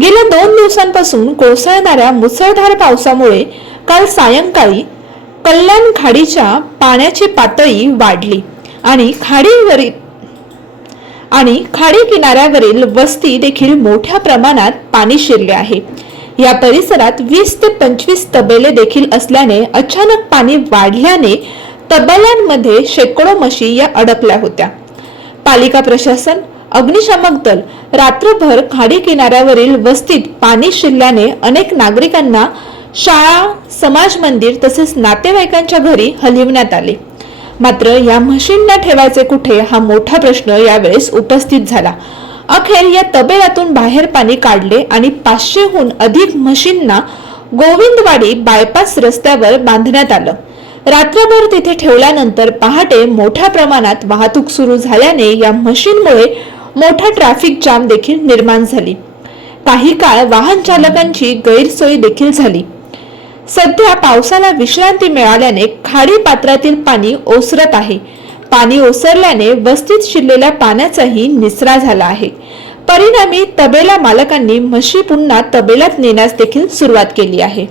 गेल्या दोन दिवसांपासून कोसळणाऱ्या मुसळधार पावसामुळे काल सायंकाळी कल्याण खाडीच्या पाण्याची पातळी वाढली आणि खाडीवरील आणि खाडी किनाऱ्यावरील वस्ती देखील मोठ्या प्रमाणात पाणी शिरले आहे. या परिसरात वीस ते पंचवीस तबेले देखील असल्याने अचानक पाणी वाढल्याने तबेल्यांमध्ये शेकडो म्हशी या अडकल्या होत्या. पालिका प्रशासन अग्निशामक दल रात्रभर खाडी किनाऱ्यावरील वस्तीत पाणी शिरल्याने अनेक नागरिकांना शाळा समाज मंदिर तसेच नातेवाईकांच्या घरी हलविण्यात आले. मात्र या म्हशींना ठेवायचे कुठे हा मोठा प्रश्न यावेळेस उपस्थित झाला. अखेर या तबेल्यातून बाहेर पाणी काढले आणि पाचशेहून अधिक म्हशींना गोविंदवाडी बायपास रस्त्यावर बांधण्यात आलं. रात्रभर तिथे ठेवल्यानंतर पहाटे मोठ्या प्रमाणात वाहतूक सुरू झाल्याने या म्हशींमुळे मोठा ट्रॅफिक जाम देखील निर्माण झाली. काही काळ वाहन चालकांची गैरसोय देखील झाली. सध्या पावसाला विश्रांती मिळाल्याने खाडी पात्रातील पाणी ओसरत आहे. पाणी ओसरल्याने वस्तीत शिरलेल्या पाण्याचाही निचरा झाला आहे. परिणामी तबेला मालकांनी म्हशी पुन्हा तबेलात नेण्यास देखील सुरुवात केली आहे.